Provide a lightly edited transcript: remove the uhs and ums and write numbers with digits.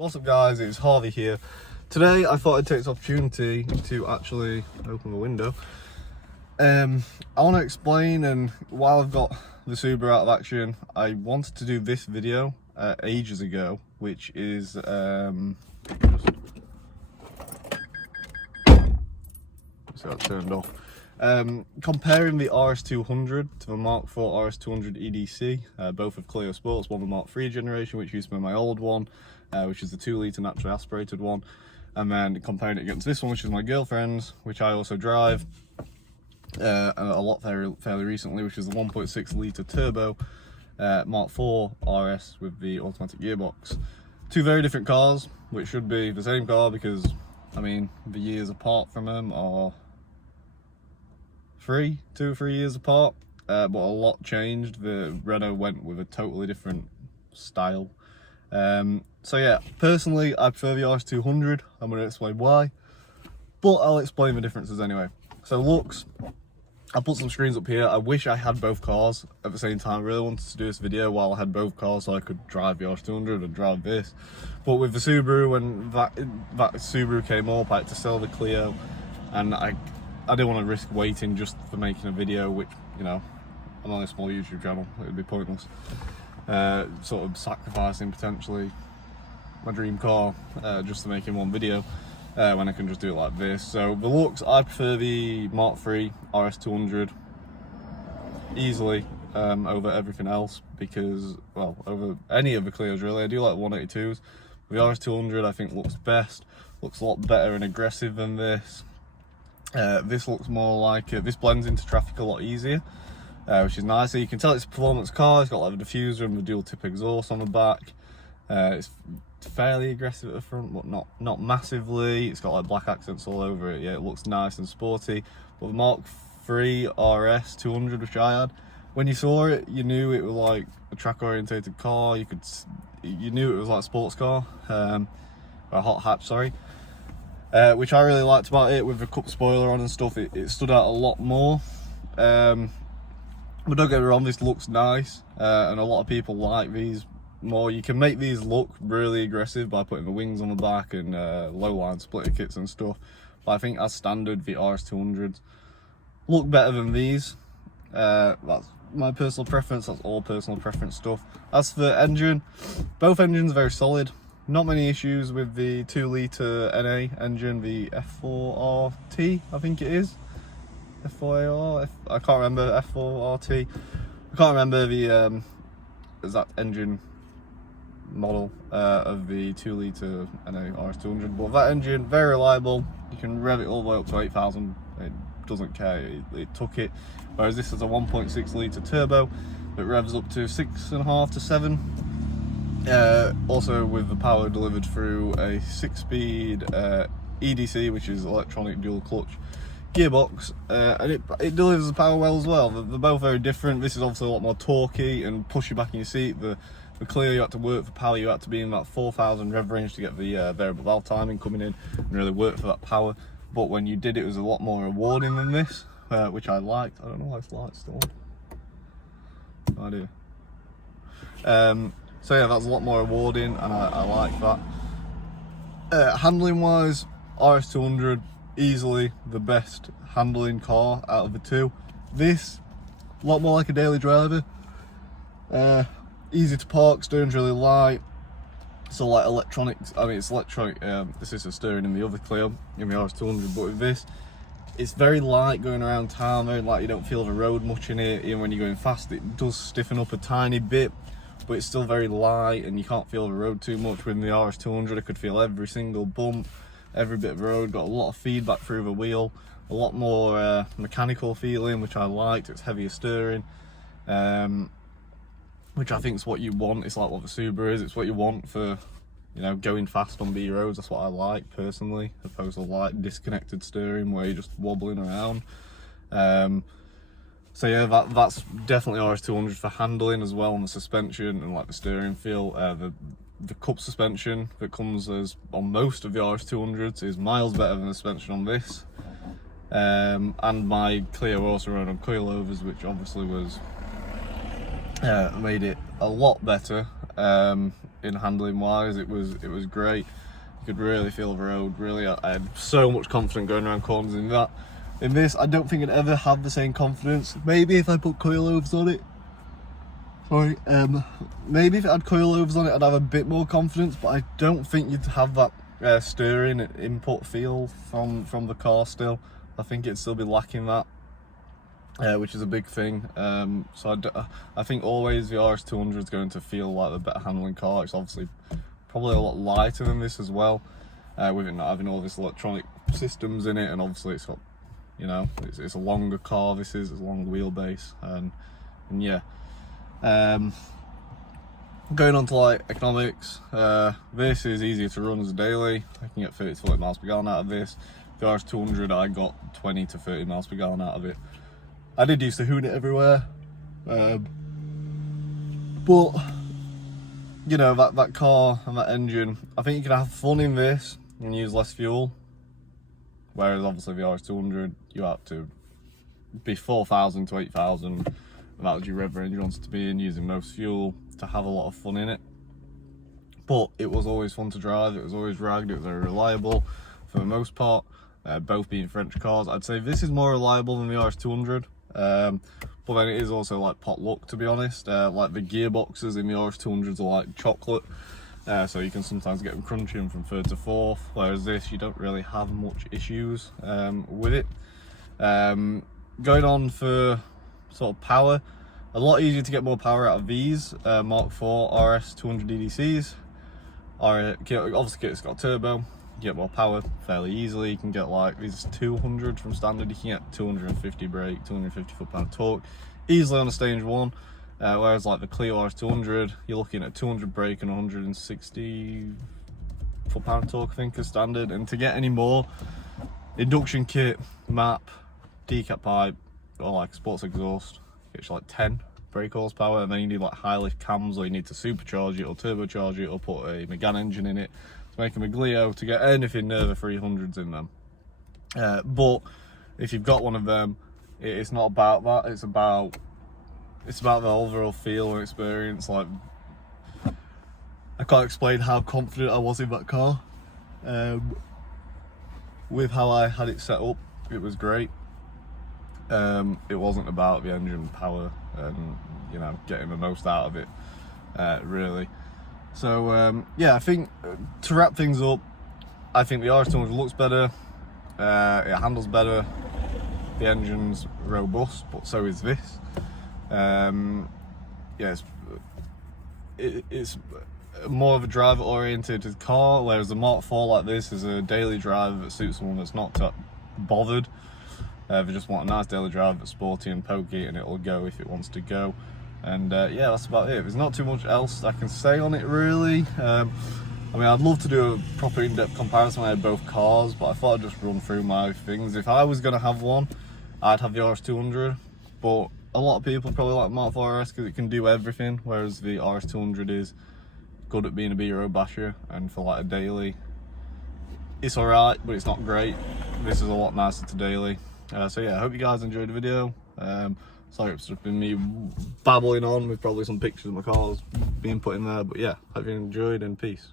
What's up guys, it's Harvey here. Today I thought I'd take this opportunity to actually open the window. I want to explain, and while I've got the Subaru out of action, I wanted to do this video ages ago, which is see how it turned off. Comparing the RS200 to the Mark IV RS200 EDC, both of Clio Sports, one the Mark III generation, which used to be my old one, which is the 2-litre naturally aspirated one, and then comparing it against this one, which is my girlfriend's, which I also drive a lot fairly recently, which is the 1.6-litre turbo Mark IV RS with the automatic gearbox. Two very different cars, which should be the same car because, I mean, the years apart from them are 2 or 3 years apart, but a lot changed. The Renault went with a totally different style. So yeah, personally I prefer the RS200. I'm going to explain why, but I'll explain the differences anyway. So looks, I put some screens up here. I wish I had both cars at the same time. I really wanted to do this video while I had both cars so I could drive the RS200 and drive this, but with the Subaru, when that Subaru came up, I had to sell the Clio, and I didn't want to risk waiting just for making a video, which, you know, I'm on a small YouTube channel, it would be pointless. Sort of sacrificing potentially my dream car just to make in one video when I can just do it like this. So the looks, I prefer the Mark III RS200 easily over everything else, because, well, over any of the Clios really. I do like 182s. The RS200 I think looks best, looks a lot better and aggressive than this. This looks more like, this blends into traffic a lot easier, which is nice. So you can tell it's a performance car. It's got like a diffuser and the dual tip exhaust on the back. It's fairly aggressive at the front, but not massively. It's got like black accents all over it. Yeah, it looks nice and sporty. But the Mark III RS 200, which I had, when you saw it, you knew it was like a track orientated car. You knew it was like a sports car, or a hot hatch, sorry. Which I really liked about it, with the cup spoiler on and stuff. It stood out a lot more. But don't get me wrong, this looks nice, and a lot of people like these more. You can make these look really aggressive by putting the wings on the back and low line splitter kits and stuff, but I think as standard the RS200s look better than these. That's my personal preference. That's all personal preference stuff. As for the engine, both engines are very solid. Not many issues with the 2-litre NA engine, the F4RT, I think it is. F4AR? I can't remember, F4RT. I can't remember the exact engine model of the 2-litre NA RS200, but that engine, very reliable. You can rev it all the way up to 8,000, it doesn't care, it took it. Whereas this is a 1.6-litre turbo that revs up to 6.5 to 7. Also with the power delivered through a 6-speed EDC, which is electronic dual clutch gearbox, and it delivers the power well as well. They're both very different. This is obviously a lot more torquey and push you back in your seat. The Clio, you had to work for power. You had to be in that 4,000 rev range to get the variable valve timing coming in and really work for that power. But when you did, it was a lot more rewarding than this, which I liked. I don't know why this light's still on. No idea. So yeah, that's a lot more rewarding, and I like that. Handling wise, RS200 easily the best handling car out of the two. This, a lot more like a daily driver. Easy to park, steering's really light. So like electronics, I mean it's electronic assisted steering in the other Clio, in the RS200, but with this, it's very light going around town, very light. You don't feel the road much in it. Even when you're going fast, it does stiffen up a tiny bit, but it's still very light and you can't feel the road too much. With the RS200, I could feel every single bump, every bit of road. Got a lot of feedback through the wheel, a lot more mechanical feeling, which I liked. It's heavier steering, which I think is what you want. It's like what the Subaru is. It's what you want for, you know, going fast on B roads. That's what I like personally, opposed to like disconnected steering where you're just wobbling around. So yeah, that's definitely RS200 for handling as well, and the suspension and like the steering feel. The cup suspension that comes as on most of the RS200s is miles better than the suspension on this. And my Clio also rode on coilovers, which obviously was made it a lot better. in handling wise. It was great. You could really feel the road. Really, I had so much confidence going around corners in that. In this, I don't think I'd ever have the same confidence. Maybe if I put coilovers on it. Sorry, maybe if it had coilovers on it, I'd have a bit more confidence, but I don't think you'd have that steering input feel from the car still. I think it'd still be lacking that, which is a big thing. So I think always the RS200 is going to feel like the better handling car. It's obviously probably a lot lighter than this as well, with it not having all this electronic systems in it, and obviously it's got, you know, it's a longer car. This is a long wheelbase, and yeah. Going on to like economics, this is easier to run as a daily. I can get 30 to 40 miles per gallon out of this. The RS200, I got 20 to 30 miles per gallon out of it. I did used to hoon it everywhere, but you know, that car and that engine, I think you can have fun in this and use less fuel, whereas obviously the RS200, you have to be 4,000 to 8,000, and that was your rev range you wanted to be in, using most fuel to have a lot of fun in it. But it was always fun to drive, it was always ragged, it was very reliable for the most part, both being French cars. I'd say this is more reliable than the RS200, but then it is also like pot luck, to be honest. Like the gearboxes in the RS200s are like chocolate, so you can sometimes get them crunching from third to fourth, whereas this, you don't really have much issues with it. Going on for sort of power, a lot easier to get more power out of these Mark 4 RS200 EDCs. Obviously it's got turbo, you get more power fairly easily. You can get like these 200 from standard, you can get 250 brake, 250 foot-pound torque easily on a stage 1, whereas like the Clio RS200, you're looking at 200 brake and 160 foot-pound torque I think is standard. And to get any more, induction kit, map, decap pipe, or like sports exhaust, it's like 10 brake horsepower, and then you need like high lift cams, or you need to supercharge it or turbocharge it or put a Megane engine in it to make them a Clio to get anything near the 300s in them. But if you've got one of them, it's not about that. It's about the overall feel and experience. Like, I can't explain how confident I was in that car. With how I had it set up, it was great. It wasn't about the engine power and, you know, getting the most out of it, really. So yeah, I think to wrap things up, I think the RS200 looks better, it handles better, the engine's robust, but so is this. Yeah, it's more of a driver oriented car, whereas the Mark 4 like this is a daily driver that suits someone that's not bothered. They just want a nice daily drive that's sporty and pokey, and it'll go if it wants to go. And yeah, that's about it. There's not too much else I can say on it really. I mean, I'd love to do a proper in-depth comparison when I had both cars, but I thought I'd just run through my things. If I was going to have one, I'd have the RS200, but a lot of people probably like Mark 4 RS because it can do everything, whereas the RS200 is good at being a B-road basher, and for like a daily, it's alright, but it's not great. This is a lot nicer to daily. So yeah, I hope you guys enjoyed the video. Sorry it's just been me babbling on with probably some pictures of my cars being put in there, but yeah, hope you enjoyed, and peace.